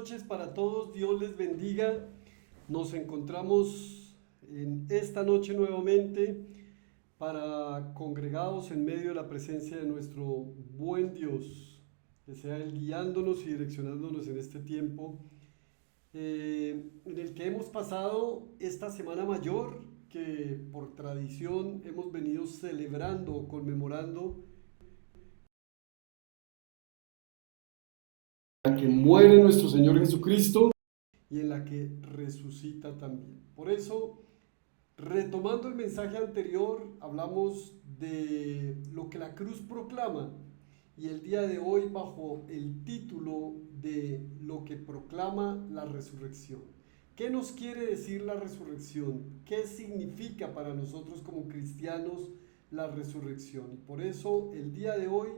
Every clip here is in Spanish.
noches para todos, Dios les bendiga. Nos encontramos en esta noche nuevamente para congregados en medio de la presencia de nuestro buen Dios, que sea Él guiándonos y direccionándonos en este tiempo en el que hemos pasado esta Semana Mayor, que por tradición hemos venido celebrando o conmemorando la que muere nuestro Señor Jesucristo y en la que resucita también. Por eso, retomando el mensaje anterior, hablamos de lo que la cruz proclama y el día de hoy bajo el título de lo que proclama la resurrección. ¿Qué nos quiere decir la resurrección? ¿Qué significa para nosotros como cristianos la resurrección? Y por eso el día de hoy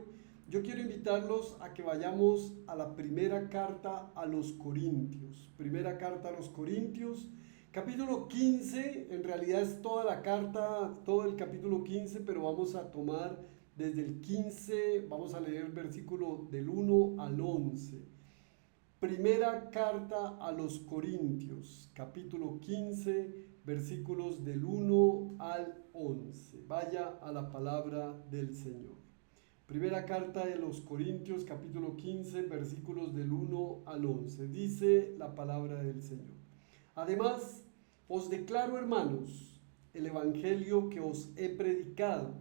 yo quiero invitarlos a que vayamos a la primera carta a los Corintios. Primera carta a los Corintios, capítulo 15, en realidad es toda la carta, todo el capítulo 15, pero vamos a tomar desde el 15, vamos a leer el versículo del 1 al 11. Primera carta a los Corintios, capítulo 15, versículos del 1 al 11. Vaya a la palabra del Señor. Primera carta de los Corintios, capítulo 15, versículos del 1 al 11. Dice la palabra del Señor. Además, os declaro, hermanos, el evangelio que os he predicado,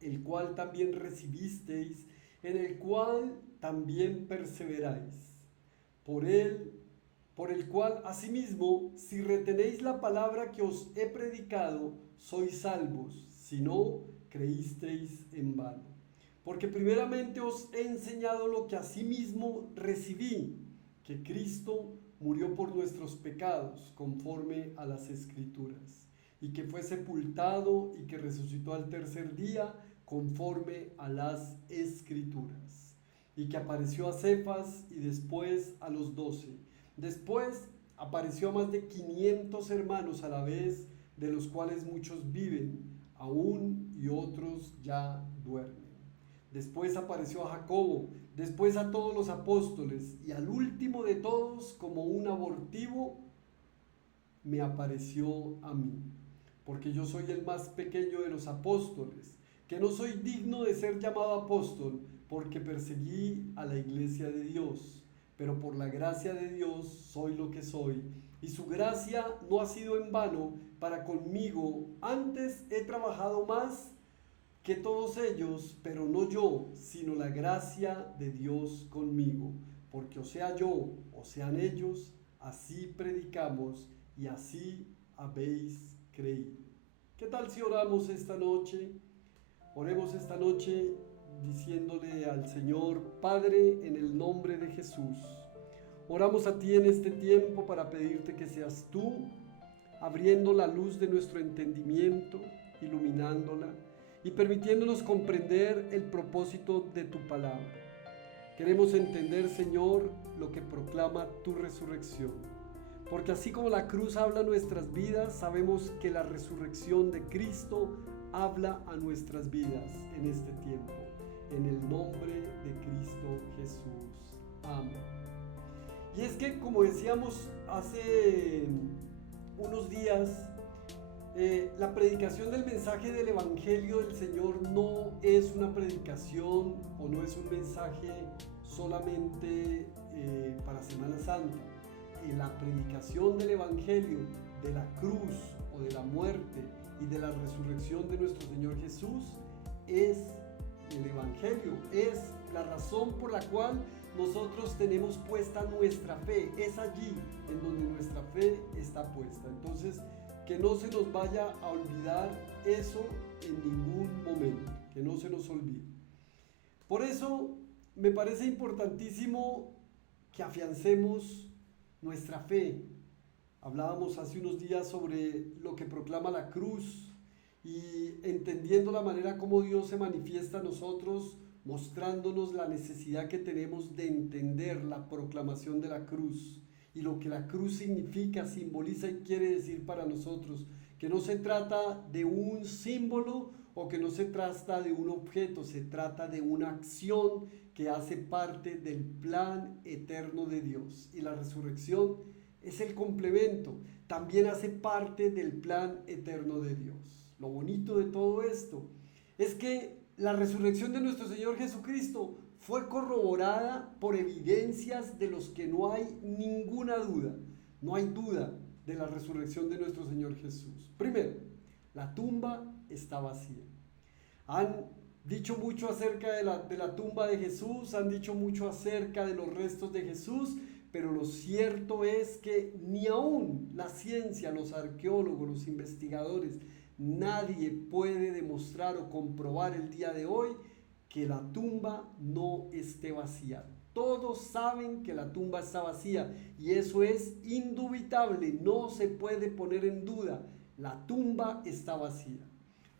el cual también recibisteis, en el cual también perseveráis. Por el cual, asimismo, si retenéis la palabra que os he predicado, sois salvos, si no creísteis en vano. Porque primeramente os he enseñado lo que asimismo recibí, que Cristo murió por nuestros pecados, conforme a las Escrituras, y que fue sepultado y que resucitó al tercer día, conforme a las Escrituras, y que apareció a Cefas y después a los 12. Después apareció a más de 500 hermanos a la vez, de los cuales muchos viven aún y otros ya duermen. Después apareció a Jacobo, después a todos los apóstoles, y al último de todos, como un abortivo, me apareció a mí, porque yo soy el más pequeño de los apóstoles, que no soy digno de ser llamado apóstol, porque perseguí a la iglesia de Dios, pero por la gracia de Dios soy lo que soy, y su gracia no ha sido en vano para conmigo. Antes he trabajado más que todos ellos, pero no yo, sino la gracia de Dios conmigo, porque o sea yo, o sean ellos, así predicamos y así habéis creído. ¿Qué tal si oramos esta noche? Oremos esta noche diciéndole al Señor: Padre, en el nombre de Jesús, oramos a ti en este tiempo para pedirte que seas tú abriendo la luz de nuestro entendimiento, iluminándola y permitiéndonos comprender el propósito de tu palabra. Queremos entender, Señor, lo que proclama tu resurrección, porque así como la cruz habla a nuestras vidas, sabemos que la resurrección de Cristo habla a nuestras vidas en este tiempo. En el nombre de Cristo Jesús. Amén. Y es que, como decíamos hace unos días, la predicación del mensaje del Evangelio del Señor no es una predicación o no es un mensaje solamente para Semana Santa. La predicación del Evangelio, de la cruz o de la muerte y de la resurrección de nuestro Señor Jesús es el Evangelio, es la razón por la cual nosotros tenemos puesta nuestra fe. Es allí en donde nuestra fe está puesta. Entonces, que no se nos vaya a olvidar eso en ningún momento, que no se nos olvide. Por eso me parece importantísimo que afiancemos nuestra fe. Hablábamos hace unos días sobre lo que proclama la cruz y entendiendo la manera como Dios se manifiesta a nosotros, mostrándonos la necesidad que tenemos de entender la proclamación de la cruz y lo que la cruz significa, simboliza y quiere decir para nosotros, que no se trata de un símbolo o que no se trata de un objeto, se trata de una acción que hace parte del plan eterno de Dios. Y la resurrección es el complemento, también hace parte del plan eterno de Dios. Lo bonito de todo esto es que la resurrección de nuestro Señor Jesucristo fue corroborada por evidencias de los que no hay ninguna duda. No hay duda de la resurrección de nuestro Señor Jesús. Primero, la tumba está vacía. Han dicho mucho acerca de la tumba de Jesús, han dicho mucho acerca de los restos de Jesús, pero lo cierto es que ni aún la ciencia, los arqueólogos, los investigadores, nadie puede demostrar o comprobar el día de hoy que la tumba no esté vacía. Todos saben que la tumba está vacía y eso es indubitable, no se puede poner en duda. La tumba está vacía.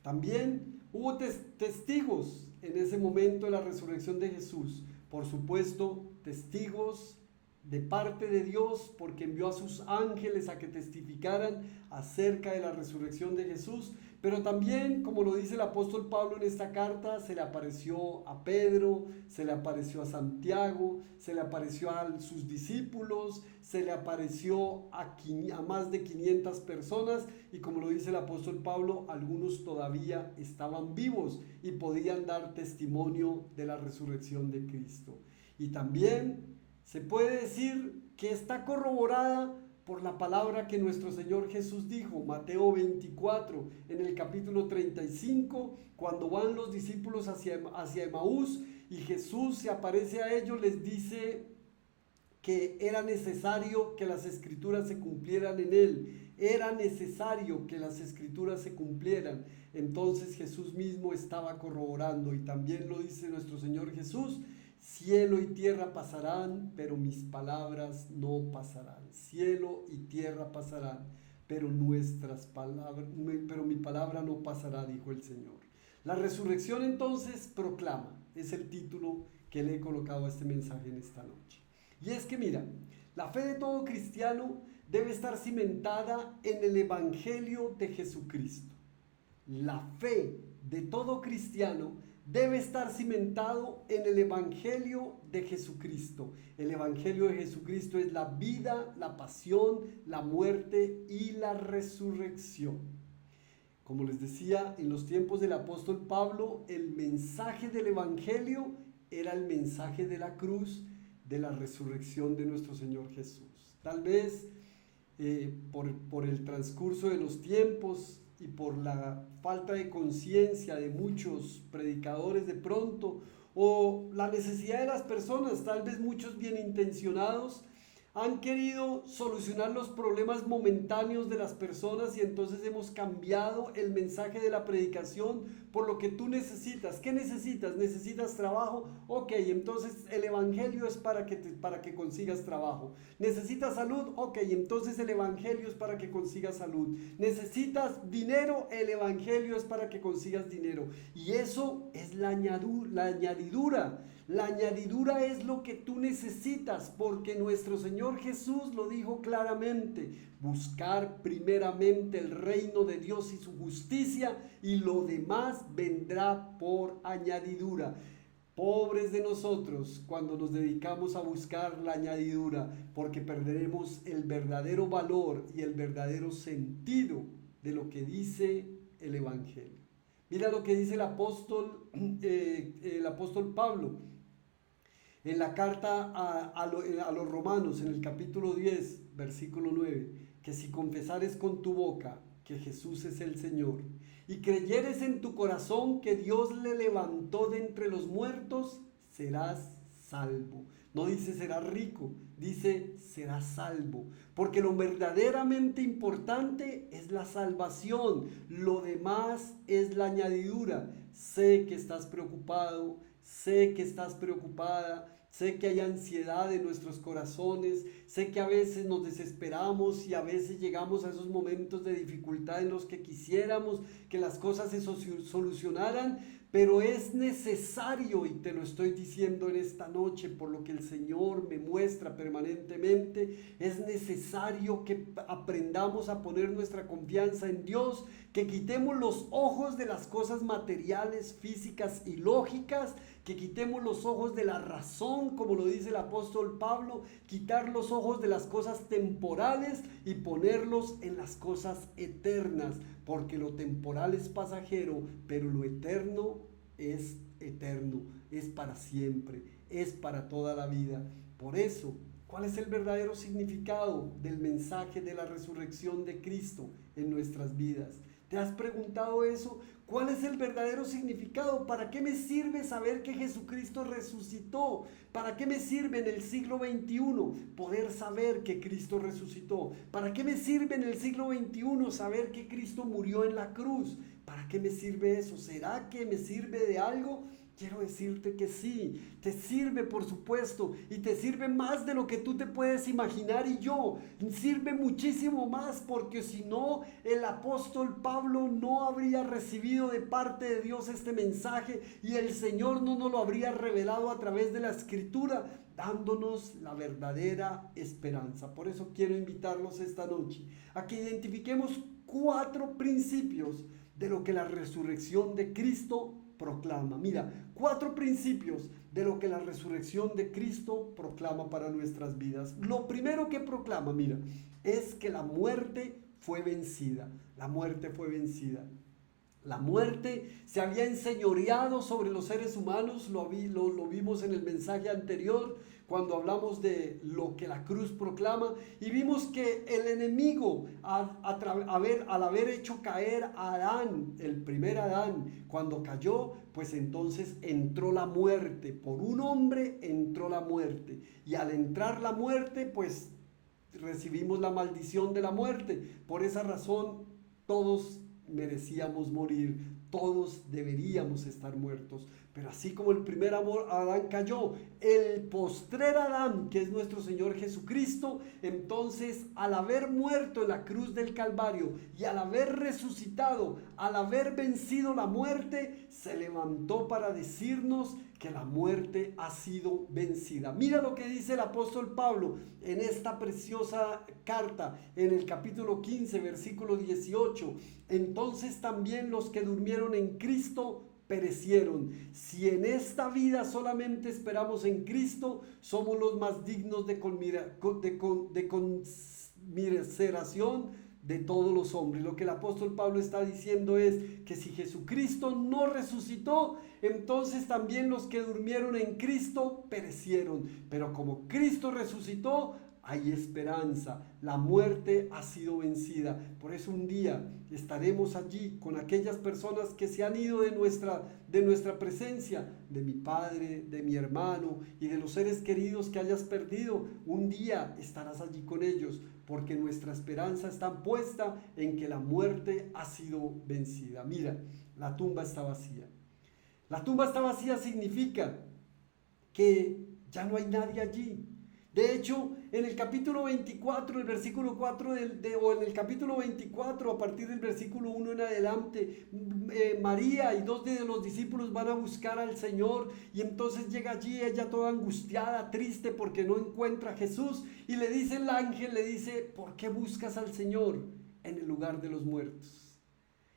También hubo testigos en ese momento de la resurrección de Jesús. Por supuesto, testigos de parte de Dios, porque envió a sus ángeles a que testificaran acerca de la resurrección de Jesús, pero también, como lo dice el apóstol Pablo en esta carta, se le apareció a Pedro, se le apareció a Santiago, se le apareció a sus discípulos, se le apareció a más de 500 personas, y como lo dice el apóstol Pablo, algunos todavía estaban vivos y podían dar testimonio de la resurrección de Cristo. Y también se puede decir que está corroborada por la palabra que nuestro Señor Jesús dijo, Mateo 24, en el capítulo 35, cuando van los discípulos hacia Emaús y Jesús se aparece a ellos, les dice que era necesario que las escrituras se cumplieran en él, era necesario que las escrituras se cumplieran. Entonces Jesús mismo estaba corroborando, y también lo dice nuestro Señor Jesús: cielo y tierra pasarán, pero mis palabras no pasarán. Cielo y tierra pasarán, pero mi palabra no pasará, dijo el Señor. La resurrección entonces proclama, es el título que le he colocado a este mensaje en esta noche. Y es que mira, la fe de todo cristiano debe estar cimentada en el Evangelio de Jesucristo. La fe de todo cristiano debe estar cimentado en el Evangelio de Jesucristo. El Evangelio de Jesucristo es la vida, la pasión, la muerte y la resurrección. Como les decía, en los tiempos del apóstol Pablo, el mensaje del Evangelio era el mensaje de la cruz, de la resurrección de nuestro Señor Jesús. Tal vez por el transcurso de los tiempos y por la falta de conciencia de muchos predicadores de pronto, o la necesidad de las personas, tal vez muchos bien intencionados, han querido solucionar los problemas momentáneos de las personas, y entonces hemos cambiado el mensaje de la predicación por lo que tú necesitas. ¿Qué necesitas? ¿Necesitas trabajo? Ok, entonces el Evangelio es para que consigas trabajo. ¿Necesitas salud? Ok, entonces el Evangelio es para que consigas salud. ¿Necesitas dinero? El Evangelio es para que consigas dinero. Y eso es la añadidura. La añadidura es lo que tú necesitas, porque nuestro Señor Jesús lo dijo claramente: buscar primeramente el reino de Dios y su justicia, y lo demás vendrá por añadidura. Pobres de nosotros cuando nos dedicamos a buscar la añadidura, porque perderemos el verdadero valor y el verdadero sentido de lo que dice el Evangelio. Mira lo que dice el apóstol Pablo en la carta a los Romanos, en el capítulo 10, versículo 9, que si confesares con tu boca que Jesús es el Señor y creyeres en tu corazón que Dios le levantó de entre los muertos, serás salvo. No dice serás rico, dice serás salvo, porque lo verdaderamente importante es la salvación, lo demás es la añadidura. Sé que estás preocupado, sé que estás preocupada, sé que hay ansiedad en nuestros corazones, sé que a veces nos desesperamos y a veces llegamos a esos momentos de dificultad en los que quisiéramos que las cosas se solucionaran, pero es necesario, y te lo estoy diciendo en esta noche, por lo que el Señor me muestra permanentemente, es necesario que aprendamos a poner nuestra confianza en Dios, que quitemos los ojos de las cosas materiales, físicas y lógicas, que quitemos los ojos de la razón, como lo dice el apóstol Pablo, quitar los ojos de las cosas temporales y ponerlos en las cosas eternas, porque lo temporal es pasajero, pero lo eterno es eterno, es para siempre, es para toda la vida. Por eso, ¿cuál es el verdadero significado del mensaje de la resurrección de Cristo en nuestras vidas? ¿Te has preguntado eso? ¿Cuál es el verdadero significado? ¿Para qué me sirve saber que Jesucristo resucitó? ¿Para qué me sirve en el siglo XXI poder saber que Cristo resucitó? ¿Para qué me sirve en el siglo XXI saber que Cristo murió en la cruz? ¿Para qué me sirve eso? ¿Será que me sirve de algo? Quiero decirte que sí, te sirve por supuesto, y te sirve más de lo que tú te puedes imaginar, y yo, sirve muchísimo más, porque si no, el apóstol Pablo no habría recibido de parte de Dios este mensaje, y el Señor no nos lo habría revelado a través de la Escritura, dándonos la verdadera esperanza. Por eso quiero invitarlos esta noche a que identifiquemos 4 principios de lo que la resurrección de Cristo proclama. Mira, 4 principios de lo que la resurrección de Cristo proclama para nuestras vidas. Lo primero que proclama, mira, es que la muerte fue vencida. La muerte fue vencida. La muerte se había enseñoreado sobre los seres humanos, lo vimos en el mensaje anterior, cuando hablamos de lo que la cruz proclama, y vimos que el enemigo, al haber hecho caer a Adán, el primer Adán, cuando cayó, pues entonces entró la muerte. Por un hombre entró la muerte, y al entrar la muerte, pues recibimos la maldición de la muerte. Por esa razón, todos merecíamos morir, todos deberíamos estar muertos. Pero así como el primer Adán cayó, el postrer Adán, que es nuestro Señor Jesucristo, entonces al haber muerto en la cruz del Calvario y al haber resucitado, al haber vencido la muerte, se levantó para decirnos que la muerte ha sido vencida. Mira lo que dice el apóstol Pablo en esta preciosa carta, en el capítulo 15, versículo 18. Entonces también los que durmieron en Cristo perecieron. Si en esta vida solamente esperamos en Cristo, somos los más dignos de conmiseración de todos los hombres. Lo que el apóstol Pablo está diciendo es que si Jesucristo no resucitó, entonces también los que durmieron en Cristo perecieron. Pero como Cristo resucitó, hay esperanza. La muerte ha sido vencida. Por eso un día estaremos allí con aquellas personas que se han ido de nuestra presencia, de mi padre, de mi hermano y de los seres queridos que hayas perdido. Un día estarás allí con ellos, porque nuestra esperanza está puesta en que la muerte ha sido vencida. Mira, la tumba está vacía. La tumba está vacía significa que ya no hay nadie allí. De hecho, en el capítulo 24, el versículo 4 o en el capítulo 24, a partir del versículo 1 en adelante, María y 2 de los discípulos van a buscar al Señor, y entonces llega allí ella toda angustiada, triste porque no encuentra a Jesús, y le dice el ángel, le dice: ¿por qué buscas al Señor en el lugar de los muertos?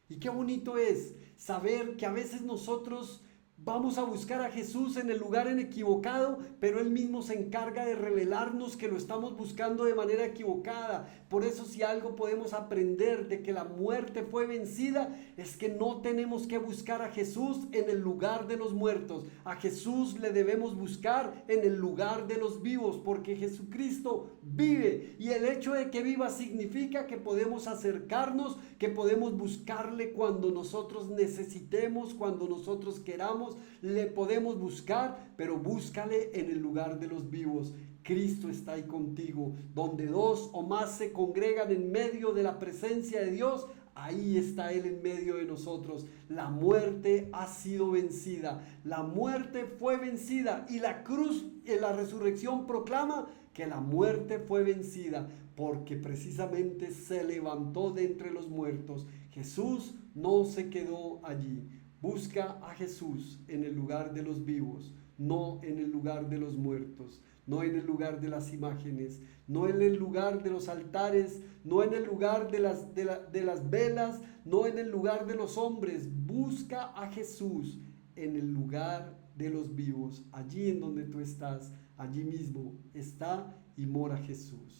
Y qué bonito es saber que a veces nosotros vamos a buscar a Jesús en el lugar equivocado, pero Él mismo se encarga de revelarnos que lo estamos buscando de manera equivocada. Por eso, si algo podemos aprender de que la muerte fue vencida, es que no tenemos que buscar a Jesús en el lugar de los muertos. A Jesús le debemos buscar en el lugar de los vivos, porque Jesucristo vive, y el hecho de que viva significa que podemos acercarnos, que podemos buscarle cuando nosotros necesitemos, cuando nosotros queramos. Le podemos buscar, pero búscale en el lugar de los vivos. Cristo está ahí contigo. Donde 2 o más se congregan en medio de la presencia de Dios, ahí está Él en medio de nosotros. La muerte ha sido vencida. La muerte fue vencida, y la cruz en la resurrección proclama que la muerte fue vencida, porque precisamente se levantó de entre los muertos. Jesús no se quedó allí. Busca a Jesús en el lugar de los vivos, no en el lugar de los muertos, no en el lugar de las imágenes, no en el lugar de los altares, no en el lugar de las velas, no en el lugar de los hombres. Busca a Jesús en el lugar de los vivos, allí en donde tú estás, allí mismo está y mora Jesús.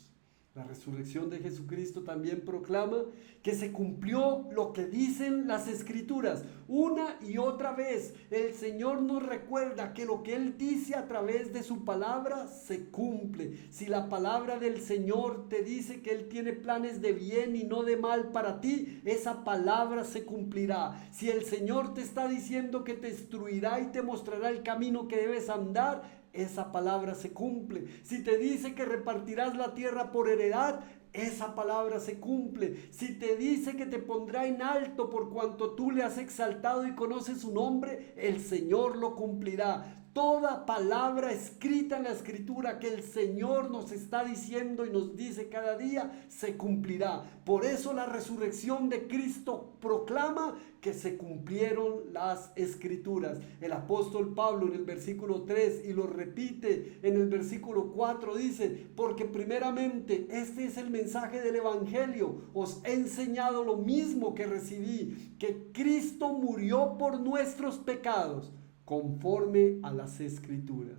La resurrección de Jesucristo también proclama que se cumplió lo que dicen las Escrituras. Una y otra vez el Señor nos recuerda que lo que Él dice a través de su palabra se cumple. Si la palabra del Señor te dice que Él tiene planes de bien y no de mal para ti, esa palabra se cumplirá. Si el Señor te está diciendo que te instruirá y te mostrará el camino que debes andar, esa palabra se cumple. Si te dice que repartirás la tierra por heredad, esa palabra se cumple. Si te dice que te pondrá en alto por cuanto tú le has exaltado y conoces su nombre, el Señor lo cumplirá. Toda palabra escrita en la Escritura que el Señor nos está diciendo y nos dice cada día, se cumplirá. Por eso la resurrección de Cristo proclama que se cumplieron las Escrituras. El apóstol Pablo en el versículo 3 y lo repite en el versículo 4 dice, porque primeramente este es el mensaje del Evangelio, os he enseñado lo mismo que recibí, que Cristo murió por nuestros pecados conforme a las Escrituras,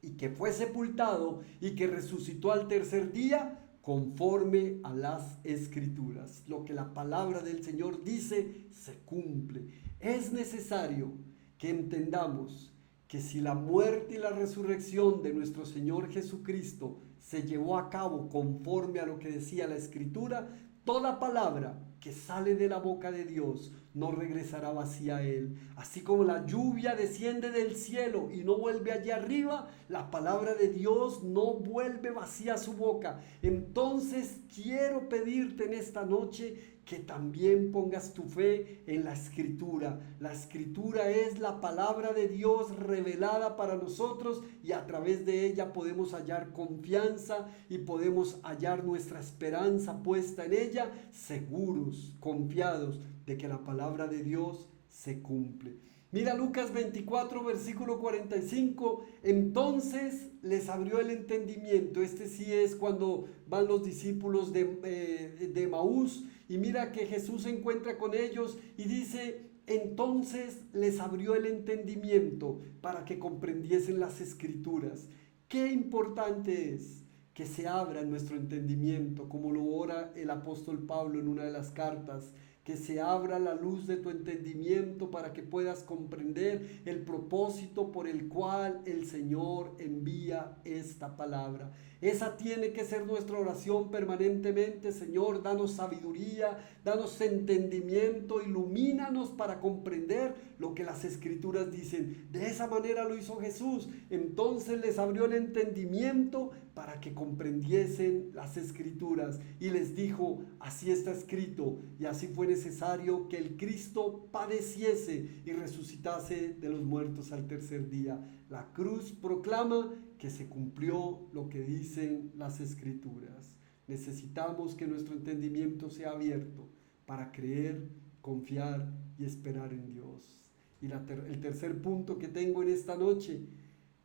y que fue sepultado y que resucitó al tercer día conforme a las Escrituras. Lo que la palabra del Señor dice se cumple. Es necesario que entendamos que si la muerte y la resurrección de nuestro Señor Jesucristo se llevó a cabo conforme a lo que decía la Escritura, toda palabra que sale de la boca de Dios no regresará vacía a Él. Así como la lluvia desciende del cielo y no vuelve allí arriba, la palabra de Dios no vuelve vacía a su boca. Entonces quiero pedirte en esta noche que también pongas tu fe en la Escritura. La Escritura es la palabra de Dios revelada para nosotros y a través de ella podemos hallar confianza y podemos hallar nuestra esperanza puesta en ella, seguros, confiados de que la palabra de Dios se cumple. Mira Lucas 24, versículo 45. Entonces les abrió el entendimiento. Este sí es cuando van los discípulos de Maús. Y mira que Jesús se encuentra con ellos y dice, entonces les abrió el entendimiento para que comprendiesen las Escrituras. Qué importante es que se abra nuestro entendimiento, como lo ora el apóstol Pablo en una de las cartas, que se abra la luz de tu entendimiento para que puedas comprender el propósito por el cual el Señor envía esta palabra. Esa tiene que ser nuestra oración permanentemente. Señor, danos sabiduría, danos entendimiento, ilumínanos para comprender lo que las Escrituras dicen. De esa manera lo hizo Jesús. Entonces les abrió el entendimiento para que comprendiesen las Escrituras y les dijo, así está escrito, y así fue necesario que el Cristo padeciese y resucitase de los muertos al tercer día. La cruz proclama que se cumplió lo que dicen las Escrituras. Necesitamos que nuestro entendimiento sea abierto para creer, confiar y esperar en Dios. Y el tercer punto que tengo en esta noche,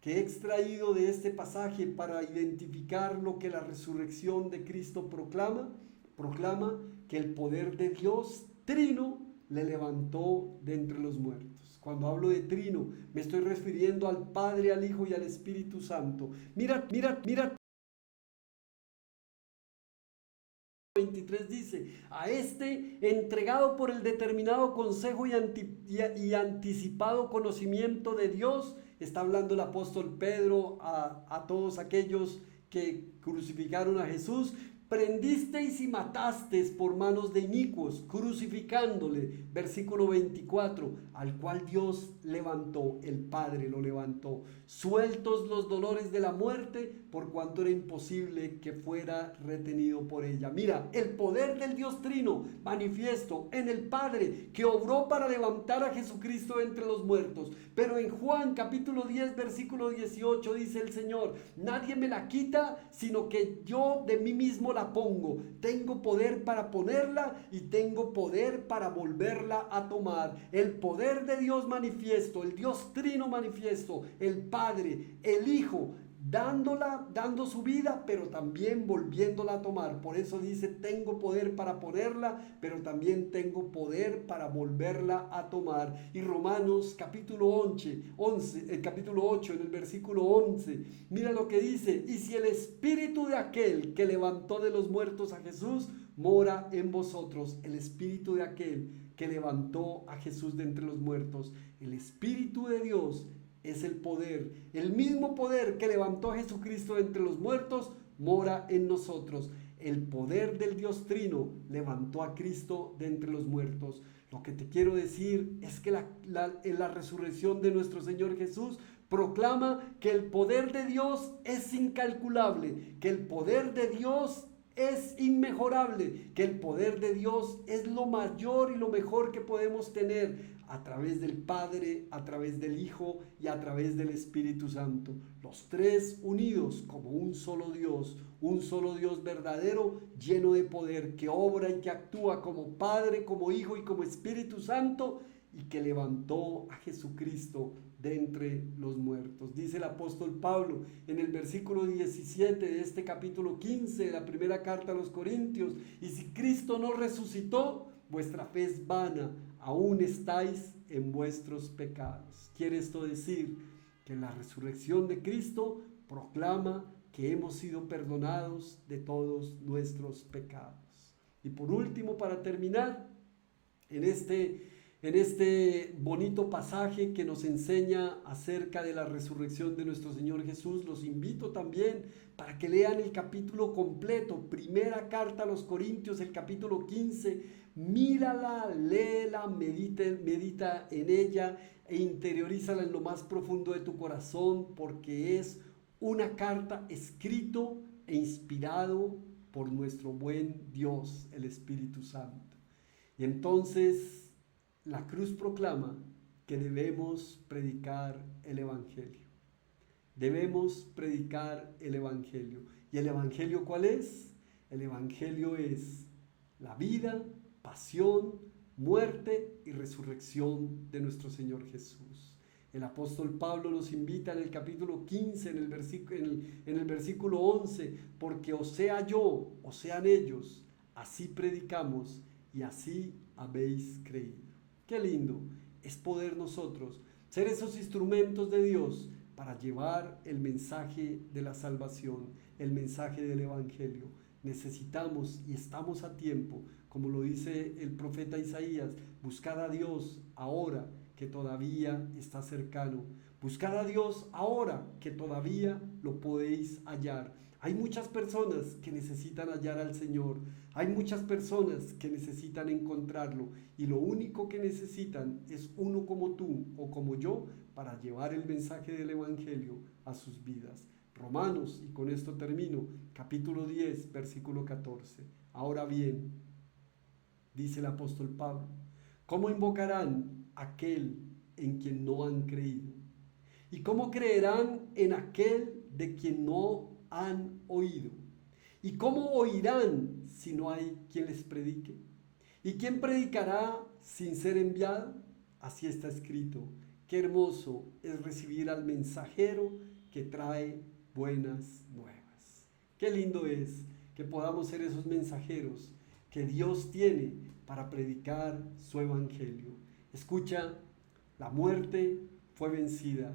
que he extraído de este pasaje para identificar lo que la resurrección de Cristo proclama que el poder de Dios trino le levantó de entre los muertos. Cuando hablo de trino, me estoy refiriendo al Padre, al Hijo y al Espíritu Santo. Mira. 23 dice, a este entregado por el determinado consejo y anticipado conocimiento de Dios, está hablando el apóstol Pedro a todos aquellos que crucificaron a Jesús, prendisteis y matasteis por manos de inicuos, crucificándole, versículo 24, al cual Dios levantó, el Padre lo levantó, sueltos los dolores de la muerte, por cuanto era imposible que fuera retenido por ella. Mira, el poder del Dios Trino manifiesto en el Padre, que obró para levantar a Jesucristo entre los muertos, Pero en Juan capítulo 10, versículo 18 dice el Señor: nadie me la quita, sino que yo de mí mismo la pongo. Tengo poder para ponerla y tengo poder para volverla a tomar. El poder de Dios manifiesto, el Dios trino manifiesto, el Padre, el Hijo, dando su vida, pero también volviéndola a tomar. Por eso dice: tengo poder para ponerla, pero también tengo poder para volverla a tomar. Y Romanos capítulo 11, el capítulo 8, en el versículo 11, mira lo que dice: y si el espíritu de aquel que levantó de los muertos a Jesús mora en vosotros, el espíritu de aquel que levantó a Jesús de entre los muertos, el espíritu de Dios es el poder, el mismo poder que levantó a Jesucristo de entre los muertos mora en nosotros. El poder del Dios Trino levantó a Cristo de entre los muertos. Lo que te quiero decir es que la resurrección de nuestro Señor Jesús proclama que el poder de Dios es incalculable, que el poder de Dios es inmejorable, que el poder de Dios es lo mayor y lo mejor que podemos tener a través del Padre, a través del Hijo y a través del Espíritu Santo. Los tres unidos como un solo Dios verdadero, lleno de poder, que obra y que actúa como Padre, como Hijo y como Espíritu Santo, y que levantó a Jesucristo de entre los muertos. Dice el apóstol Pablo en el versículo 17 de este capítulo 15 de la primera carta a los Corintios: y si Cristo no resucitó, vuestra fe es vana, aún estáis en vuestros pecados. Quiere esto decir que la resurrección de Cristo proclama que hemos sido perdonados de todos nuestros pecados. Y por último, para terminar, en este bonito pasaje que nos enseña acerca de la resurrección de nuestro Señor Jesús, los invito también para que lean el capítulo completo, primera carta a los Corintios, el capítulo 15, mírala, léela, medita en ella e interiorízala en lo más profundo de tu corazón, porque es una carta escrito e inspirado por nuestro buen Dios, el Espíritu Santo. Y entonces la cruz proclama que debemos predicar el Evangelio. Debemos predicar el Evangelio. ¿Y el Evangelio cuál es? El Evangelio es la vida, pasión, muerte y resurrección de nuestro Señor Jesús. El apóstol Pablo nos invita en el capítulo 15, en el versículo 11, porque o sea yo, o sean ellos, así predicamos y así habéis creído. Qué lindo es poder nosotros ser esos instrumentos de Dios para llevar el mensaje de la salvación, el mensaje del Evangelio. Necesitamos y estamos a tiempo, como lo dice el profeta Isaías: buscad a Dios ahora que todavía está cercano. Buscad a Dios ahora que todavía lo podéis hallar. Hay muchas personas que necesitan hallar al Señor. Hay muchas personas que necesitan encontrarlo. Y lo único que necesitan es uno como tú o como yo para llevar el mensaje del Evangelio a sus vidas. Romanos, y con esto termino, capítulo 10, versículo 14. Ahora bien, dice el apóstol Pablo: ¿cómo invocarán aquel en quien no han creído? ¿Y cómo creerán en aquel de quien no han oído? ¿Y cómo oirán si no hay quien les predique? ¿Y quién predicará sin ser enviado? Así está escrito: qué hermoso es recibir al mensajero que trae buenas nuevas. Qué lindo es que podamos ser esos mensajeros que Dios tiene para predicar su evangelio. Escucha, la muerte fue vencida,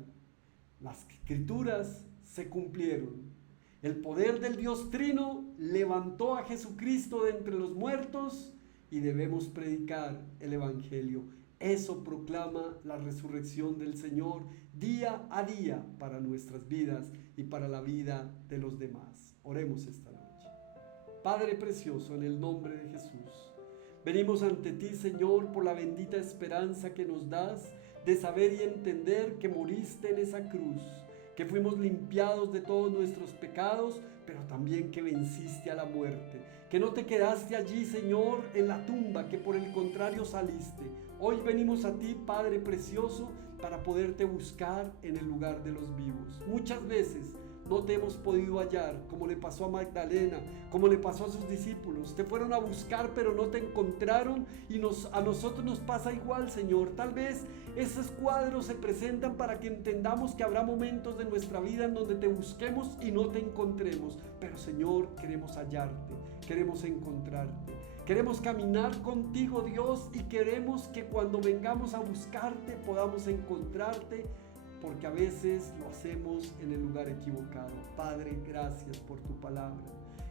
las escrituras se cumplieron. El poder del Dios Trino levantó a Jesucristo de entre los muertos y debemos predicar el Evangelio. Eso proclama la resurrección del Señor día a día para nuestras vidas y para la vida de los demás. Oremos esta noche. Padre precioso, en el nombre de Jesús, venimos ante ti, Señor, por la bendita esperanza que nos das de saber y entender que moriste en esa cruz, que fuimos limpiados de todos nuestros pecados, pero también que venciste a la muerte, que no te quedaste allí, Señor, en la tumba, que por el contrario saliste. Hoy venimos a ti, Padre precioso, para poderte buscar en el lugar de los vivos. Muchas veces no te hemos podido hallar, como le pasó a Magdalena, como le pasó a sus discípulos. Te fueron a buscar, pero no te encontraron, y a nosotros nos pasa igual, Señor. Tal vez esos cuadros se presentan para que entendamos que habrá momentos de nuestra vida en donde te busquemos y no te encontremos. Pero, Señor, queremos hallarte, queremos encontrarte. Queremos caminar contigo, Dios, y queremos que cuando vengamos a buscarte podamos encontrarte, porque a veces lo hacemos en el lugar equivocado. Padre, gracias por tu palabra.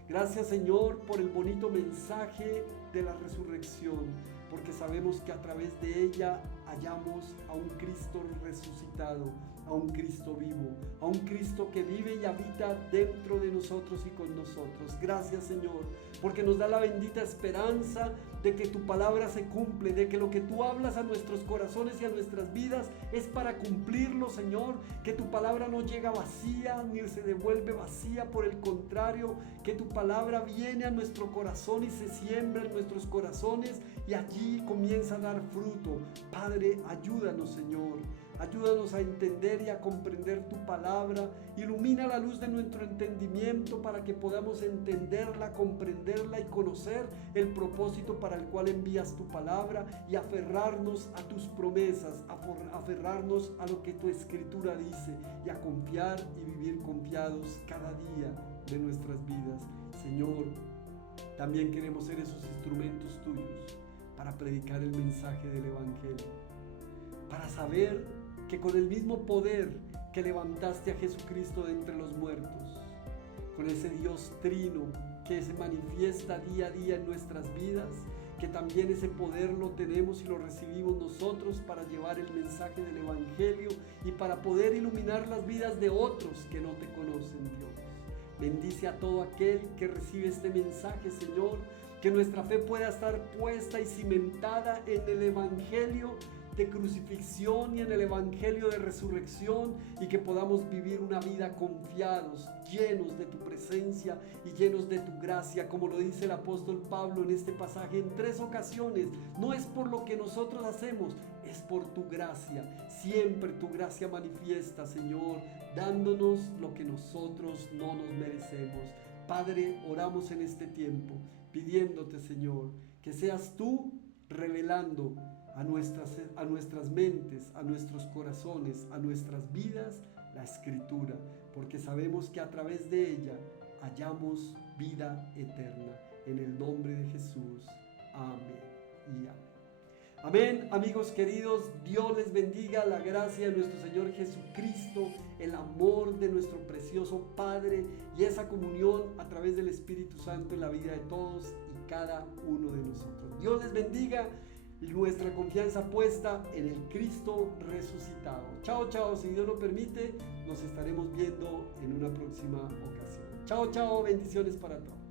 Gracias, Señor, por el bonito mensaje de la resurrección, porque sabemos que a través de ella hallamos a un Cristo resucitado, a un Cristo vivo, a un Cristo que vive y habita dentro de nosotros y con nosotros. Gracias, Señor, porque nos da la bendita esperanza de que tu palabra se cumple, de que lo que tú hablas a nuestros corazones y a nuestras vidas es para cumplirlo, Señor, que tu palabra no llega vacía ni se devuelve vacía, por el contrario, que tu palabra viene a nuestro corazón y se siembra en nuestros corazones y allí comienza a dar fruto. Padre, ayúdanos, Señor. Ayúdanos a entender y a comprender tu palabra. Ilumina la luz de nuestro entendimiento para que podamos entenderla, comprenderla y conocer el propósito para el cual envías tu palabra, y aferrarnos a tus promesas, aferrarnos a lo que tu escritura dice, y a confiar y vivir confiados cada día de nuestras vidas. Señor, también queremos ser esos instrumentos tuyos para predicar el mensaje del Evangelio, para saber que con el mismo poder que levantaste a Jesucristo de entre los muertos, con ese Dios trino que se manifiesta día a día en nuestras vidas, que también ese poder lo tenemos y lo recibimos nosotros para llevar el mensaje del Evangelio y para poder iluminar las vidas de otros que no te conocen, Dios. Bendice a todo aquel que recibe este mensaje, Señor, que nuestra fe pueda estar puesta y cimentada en el Evangelio de crucifixión y en el Evangelio de resurrección, y que podamos vivir una vida confiados, llenos de tu presencia y llenos de tu gracia, como lo dice el apóstol Pablo en este pasaje en 3 ocasiones. No es por lo que nosotros hacemos, es por tu gracia. Siempre tu gracia manifiesta, Señor, dándonos lo que nosotros no nos merecemos. Padre, oramos en este tiempo pidiéndote, Señor, que seas tú revelando a nuestras mentes, a nuestros corazones, a nuestras vidas, la Escritura, porque sabemos que a través de ella hallamos vida eterna. En el nombre de Jesús. Amén y amén. Amén, amigos queridos, Dios les bendiga, la gracia de nuestro Señor Jesucristo, el amor de nuestro precioso Padre y esa comunión a través del Espíritu Santo en la vida de todos y cada uno de nosotros. Dios les bendiga y nuestra confianza puesta en el Cristo resucitado. Chao, chao, si Dios lo permite, nos estaremos viendo en una próxima ocasión. Chao, chao, bendiciones para todos.